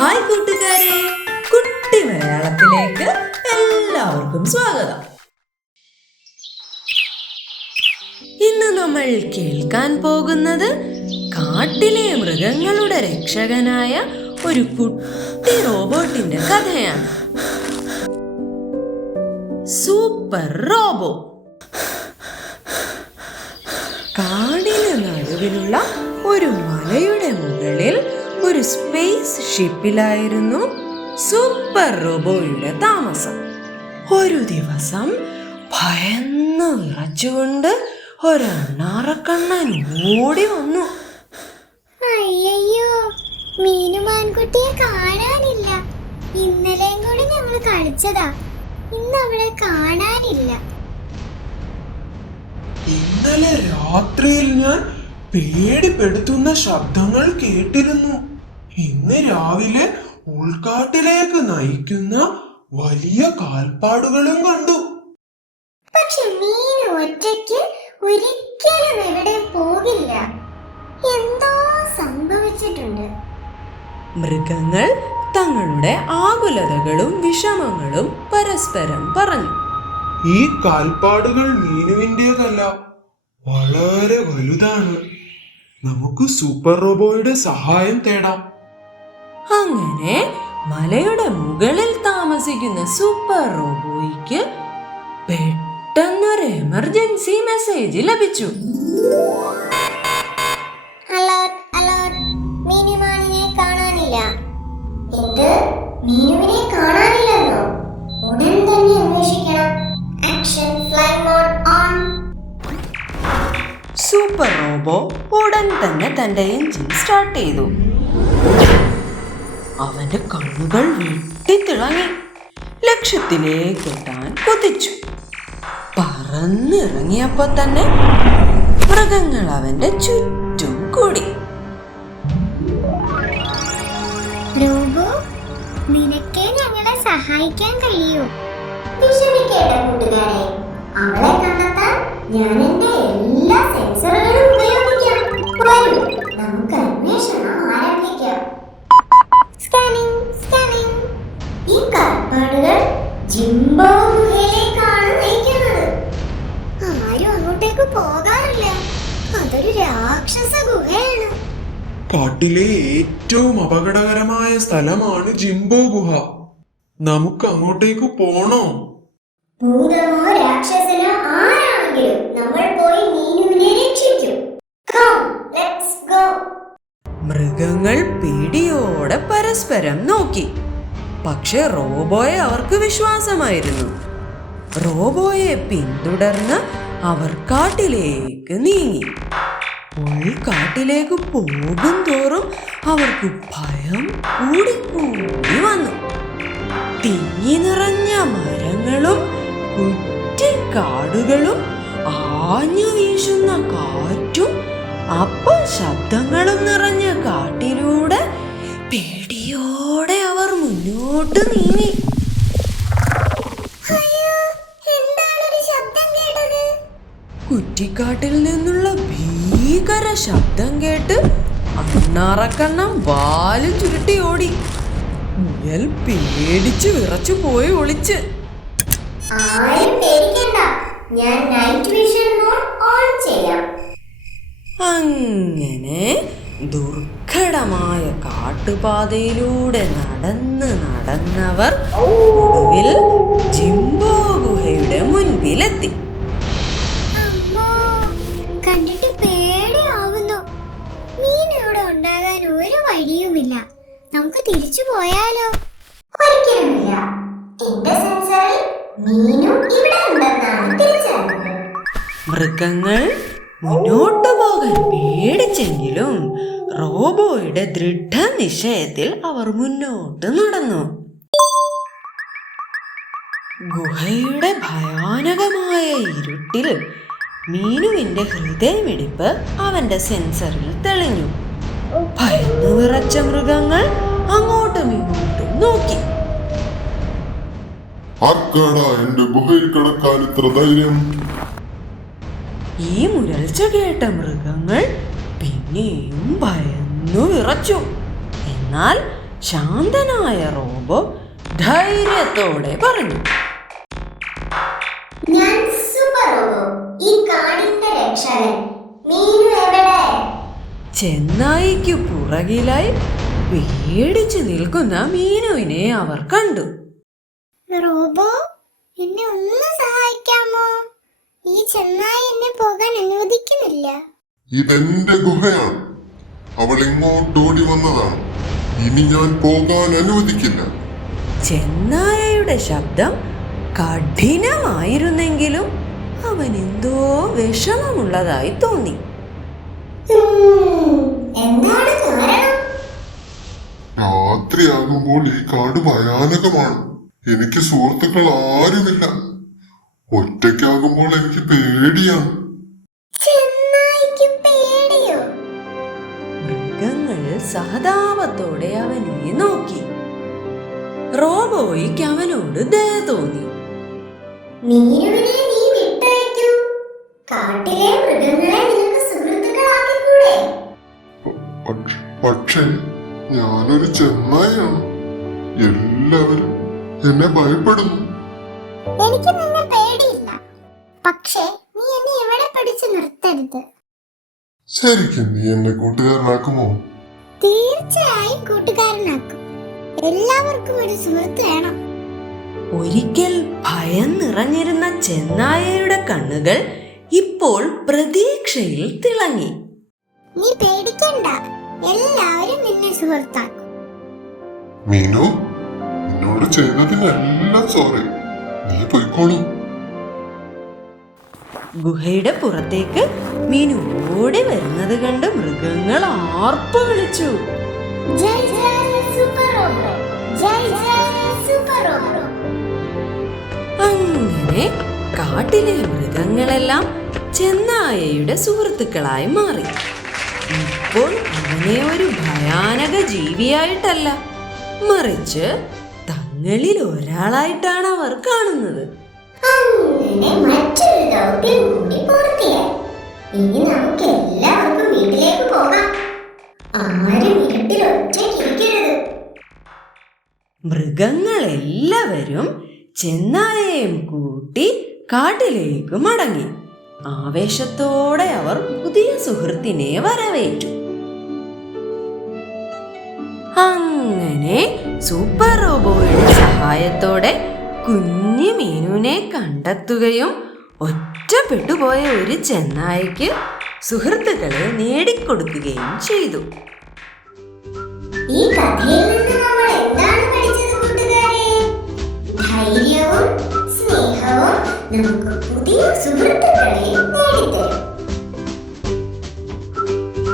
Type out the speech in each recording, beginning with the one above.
Hi കൂട്ടുകാരെ, കുട്ടി മലയാളത്തിലേക്ക് എല്ലാവർക്കും സ്വാഗതം. ഇന്ന് നമ്മൾ കേൾക്കാൻ പോകുന്നത് കാട്ടിലെ മൃഗങ്ങളുടെ രക്ഷകനായ ഒരു കുട്ടി റോബോട്ടിന്റെ കഥയാണ്. Super robo. കാടിന് നടുവിലുള്ള ഒരു മലയുടെ മുകളിൽ ഒരു സ്പേസ് ഷിപ്പിലായിരുന്നു സൂപ്പർ റോബോയുടെ താമസം. ഒരു ദിവസം ഭയന്ന് വിറച്ചുകൊണ്ട് ഒരെണ്ണാറക്കണ്ണൻ ഓടി വന്നു. അയ്യോ, മീനുമാൻകുട്ടിയെ കാണാനില്ല. ഇന്നലെയും കൂടി ഞങ്ങൾ കളിച്ചതാ, ഇന്ന് അവളെ കാണാനില്ല. ഇന്നലെ രാത്രിയിൽ ഞാൻ പേടിപ്പെടുത്തുന്ന ശബ്ദങ്ങൾ കേട്ടിരുന്നു. ഇന്ന് രാവിലെ ഉൾക്കാട്ടിലേക്ക് നയിക്കുന്ന വലിയ കാൽപ്പാടുകളും കണ്ടു. പക്ഷെ മീൻ ഒറ്റയ്ക്ക് ഒരിക്കലും എവിടെ പോകില്ല. എന്തോ സംഭവിച്ചിട്ടുണ്ട്. മൃഗങ്ങൾ തങ്ങളുടെ ആകുലതകളും വിഷമങ്ങളും പരസ്പരം പറഞ്ഞു. ഈ കാൽപ്പാടുകൾ മീനുവിൻ്റെതല്ല, വളരെ വലുതാണ്. നമുക്ക് സൂപ്പർ റോബോയുടെ സഹായം തേടാം. അങ്ങനെ മലയുടെ മുകളിൽ താമസിക്കുന്ന സൂപ്പർ റോബോയ്ക്ക് പെട്ടെന്നൊരു എമർജൻസി മെസ്സേജ് ലഭിച്ചു. അലേർട്ട്, അലേർട്ട്, മീനുമാനിനെ കാണാനില്ല. എന്ത്? മീനുവിനെ കാണാനില്ലെന്നോ? ഉടൻ തന്നെ അന്വേഷിക്കണം. Action fly mode on. Super robo ഉടൻ തന്നെ തന്റെ എഞ്ചിൻ സ്റ്റാർട്ട് ചെയ്തു. അവന്റെ കണ്ണുകൾ വെട്ടിത്തിളങ്ങി. ലക്ഷ്യത്തിലേക്കെത്താൻ കുതിച്ചു. പറന്നിറങ്ങിയപ്പോ തന്നെ മൃഗങ്ങൾ അവന്റെ ചുറ്റും കൂടി. റോബോ, നിനക്കേ ഞങ്ങളെ സഹായിക്കാൻ കഴിയൂ. വിഷമിക്കേണ്ട കൂട്ടുകാരെ, അവളെ കണ്ടെത്താൻ ഞാൻ എന്റെ എല്ലാ സെൻസറുകളും ഉപയോഗിക്കാം. വരൂ, നമുക്ക് അന്വേഷണം ആരംഭിക്കാം. Scanning, scanning. ഈ കാൽപ്പാടുകൾ ജിംബോ ഗുഹയിലേക്കാണ് നയിക്കുന്നത്. ആരും അങ്ങോട്ടേക്ക് പോകാറില്ല. അതൊരു രാക്ഷസ ഗുഹയാണ്. കാട്ടിലെ ഏറ്റവും അപകടകരമായ സ്ഥലമാണ് ജിംബോ ഗുഹ. നമുക്ക് അങ്ങോട്ടേക്ക് പോണോ? ഭൂതമോ രാക്ഷസനോ ആരാണെങ്കിലും നമ്മൾ പോയി മീനുവിനെ രക്ഷിക്കും. Come, let's go. മൃഗങ്ങൾ പേടിയോടെ പരസ്പരം നോക്കി. പക്ഷെ റോബോയെ അവർക്ക് വിശ്വാസമായിരുന്നു. റോബോയെ പിന്തുടർന്ന് അവർ കാട്ടിലേക്ക് നീങ്ങി. ഉൾക്കാട്ടിലേക്ക് പോകും തോറും അവർക്ക് ഭയം കൂടിക്കൂടി വന്നു. തിങ്ങി നിറഞ്ഞ മരങ്ങളും കുറ്റിക്കാടുകളും ആഞ്ഞു വീശുന്ന കാറ്റും ശബ്ദങ്ങളും നിറഞ്ഞ കാട്ടിലൂടെ പേടിയോടെ അവർ മുന്നോട്ട് നീങ്ങി. കുറ്റിക്കാട്ടിൽ നിന്നുള്ള ഭീകര ശബ്ദം കേട്ട് അണ്ണാറക്കണ്ണം വാലും ചുരുട്ടി ഓടി. മുയൽ പേടിച്ചു വിറച്ചു പോയി ഒളിച്ച്. ആരും പേടിക്കണ്ട, ഞാൻ നൈറ്റ് വിഷൻ മോഡ് ഓൺ ചെയ്യാം. അങ്ങനെ ദുർഘടമായ കാട്ടുപാതയിലൂടെ നടന്നവർ ഒടുവിൽ ജിംബോ ഗുഹയുടെ മുൻപിലെത്തി. അമ്മോ, കണ്ടിട്ട് പേടിയാവുന്നു. മീൻ ഇവിടെ ഉണ്ടാകാൻ ഒരു വഴിയുമില്ല. നമുക്ക് തിരിച്ചു പോയാലോ? ഒരിക്കലുമില്ല. എന്റെ സെൻസറിൽ മീനും ഇവിടെ ഉണ്ടെന്നാണ് തിരിച്ചറിഞ്ഞത്. മൃഗങ്ങൾ മുന്നോട്ടു പോകാൻ പേടിച്ചെങ്കിലും റോബോയുടെ ദൃഢനിശ്ചയത്തിൽ അവർ മുന്നോട്ട് നടന്നു. ഗുഹയുടെ ഭയാനകമായ ഇരുട്ടിൽ മീനുവിന്റെ ഹൃദയമിടിപ്പ് അവന്റെ സെൻസറിൽ തെളിഞ്ഞു. ഭയന്നു വിറച്ച മൃഗങ്ങൾ അങ്ങോട്ടും ഇങ്ങോട്ടും നോക്കി. ആർക്കാടാ എന്റെ ഗുഹയിൽ കിടക്കാൻ ഇത്ര ധൈര്യം? ഈ മുരൾച്ച കേട്ട മൃഗങ്ങൾ പിന്നെയും ഭയന്നു വിറച്ചു. എന്നാൽ ശാന്തനായ റോബോ ധൈര്യത്തോടെ പറഞ്ഞു. ഞാൻ സൂപ്പർ റോബോ, ഈ കാടിന്റെ രക്ഷകൻ. മീനു എവിടെ? ചെന്നായിക്കു പുറകിലായി പേടിച്ചു നിൽക്കുന്ന മീനുവിനെ അവർ കണ്ടു. റോബോ, എന്നെ ഒന്ന് സഹായിക്കാമോ? ഈ ചെന്നായി എന്നെ പോകാൻ അനുവദിക്കുന്നില്ല. ഇതെന്റെ ഗുഹയാണ്. അവൾ ഇങ്ങോട്ടോടി വന്നതാണ്. ഇനി ഞാൻ പോകാൻ അനുവദിക്കില്ല. ചെന്നായയുടെ ശബ്ദം കഠിനമായിരുന്നെങ്കിലും അവൻ എന്തോ വിഷമമുള്ളതായി തോന്നി. എന്താണ് കാരണം? രാത്രിയാകുമ്പോൾ ഈ കാട് ഭയാനകമാണ്. എനിക്ക് സുഹൃത്തുക്കൾ ആരുമില്ല. ഒറ്റയ്ക്കാകുമ്പോൾ എനിക്ക് പേടിയാണ്. ചെന്നായിക്ക് പേടിയോ? മൃഗങ്ങൾ സഹതാപത്തോടെ അവനെ നോക്കി. റോബോയ്ക്ക് അവനോട് ദയ തോന്നി. മീനുവിനെ നീ വിട്ടയക്കൂ. കാട്ടിലെ മൃഗങ്ങളെ നിനക്ക് സുഹൃത്തുക്കളാക്കിക്കൂടെ? പക്ഷേ ഞാനൊരു ചെന്നായാണ്. എല്ലാവരും എന്നെ ഭയപ്പെടുന്നു. എനിക്ക് നിന്നെ പേടിയില്ല. പക്ഷേ നീ എന്നെ എവിടെ പിടിച്ചു നിർത്തരുത്. ശരിക്കും നീ എന്നെ കൂട്ടുകാരനാക്കുമോ? തീർച്ചയായും കൂട്ടുകാരനാക്കും. എല്ലാവർക്കും ഒരു സുഹൃത്ത് വേണം. ഒരിക്കൽ ഭയം നിറഞ്ഞിരുന്ന ചെന്നായയുടെ കണ്ണുകൾ ഇപ്പോൾ പ്രതീക്ഷയിൽ തിളങ്ങി. നീ പേടിക്കണ്ട, എല്ലാവരും നിന്നെ സുഹൃത്താക്കും. മീനു, എന്നോട് ചെയ്തതിനെല്ലാം സോറി. നീ പോയിക്കോളൂ. ഗുഹയുടെ പുറത്തേക്ക് മീനു ഓടി വരുന്നത് കണ്ട് മൃഗങ്ങൾ ആർപ്പ് വിളിച്ചു. ജയ് ജയ് സൂപ്പർ റോബോ, ജയ് ജയ് സൂപ്പർ റോബോ. അങ്ങനെ കാട്ടിലെ മൃഗങ്ങളെല്ലാം ചെന്നായയുടെ സുഹൃത്തുക്കളായി മാറി. ഇപ്പോൾ അവനെ ഒരു ഭയാനക ജീവിയായിട്ടല്ല, മറിച്ച് തങ്ങളിൽ ഒരാളായിട്ടാണ് അവർ കാണുന്നത്. അങ്ങനെ മറ്റൊരു ദൗത്യം കൂടി പൂർത്തിയായി. ഇനി നമുക്ക് എല്ലാവർക്കും വീട്ടിലേക്ക് പോകാം. ആരും വീട്ടിൽ ഒറ്റയ്ക്കിരിക്കരുത്. മൃഗങ്ങളെല്ലാവരും ചെന്നായയും കൂട്ടി കാട്ടിലേക്ക് മടങ്ങി. ആവേശത്തോടെ അവർ പുതിയ സുഹൃത്തിനെ വരവേറ്റു. അങ്ങനെ സൂപ്പർ റോബോയുടെ സഹായത്തോടെ കുഞ്ഞു മീനുവിനെ കണ്ടെത്തുകയും ഒറ്റപ്പെട്ടുപോയ ഒരു ചെന്നായ്ക്ക് സുഹൃത്തുക്കളെ നേടിക്കൊടുക്കുകയും ചെയ്തു. ഈ കഥയിൽ നിന്ന് നമ്മൾ എന്താണ് പഠിച്ചത് കൂട്ടുകാരെ? ധൈര്യവും സ്നേഹവും നമുക്ക് പുതിയ സുഹൃത്തുക്കളെ നേടിത്തരും.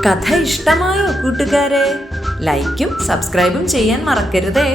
കഥ ഇഷ്ടമായോ കൂട്ടുകാരെ? ലൈക്കും സബ്സ്ക്രൈബും ചെയ്യാൻ മറക്കരുതേ.